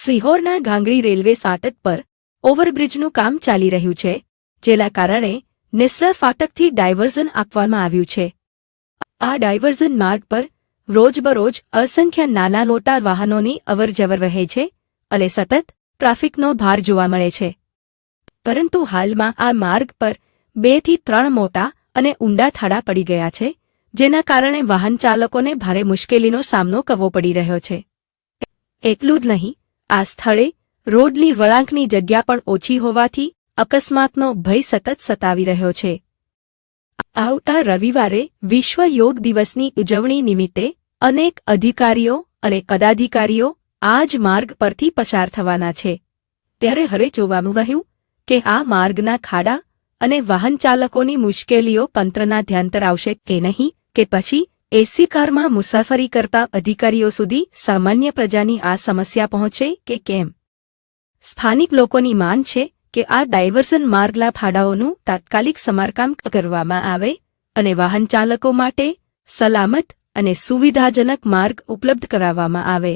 સિહોરના ગાંગડી railway ફાટક પર ઓવરબ્રિજનું કામ ચાલી રહ્યું છે, જેના કારણે નિસરા ફાટકથી ડાયવર્ઝન આપવામાં આવ્યું છે. આ ડાયવર્ઝન માર્ગ પર રોજબરોજ અસંખ્ય નાના મોટા વાહનોની અવરજવર રહે છે અને સતત ટ્રાફિકનો ભાર જોવા મળે છે. પરંતુ હાલમાં આ માર્ગ પર 2 થી 3 મોટા અને ઊંડા ખાડા પડી ગયા છે, જેના કારણે વાહન ચાલકોને ભારે મુશ્કેલીનો સામનો કરવો પડી રહ્યો છે. એટલું જ નહીં, આ સ્થળે રોડની વળાંકની જગ્યા પણ ઓછી હોવાથી અકસ્માતનો ભય સતત સતાવી રહ્યો છે. આવતા રવિવારે વિશ્વ યોગ દિવસની ઉજવણી નિમિત્તે અનેક અધિકારીઓ અને પદાધિકારીઓ આ જ માર્ગ પરથી પસાર થવાના છે. ત્યારે હવે જોવાનું રહ્યું કે આ માર્ગના ખાડા અને વાહન ચાલકોની મુશ્કેલીઓ તંત્રના ધ્યાન પર આવશે કે નહીં, કે પછી એસી કારમાં મુસાફરી કરતા અધિકારીઓ સુધી સામાન્ય પ્રજાની આ સમસ્યા પહોંચે કે કેમ. સ્થાનિક લોકોની માંગ છે કે આ ડાયવર્ઝન માર્ગના ખાડાઓનું તાત્કાલિક સમારકામ કરવામાં આવે અને વાહન ચાલકો માટે સલામત અને સુવિધાજનક માર્ગ ઉપલબ્ધ કરાવવામાં આવે.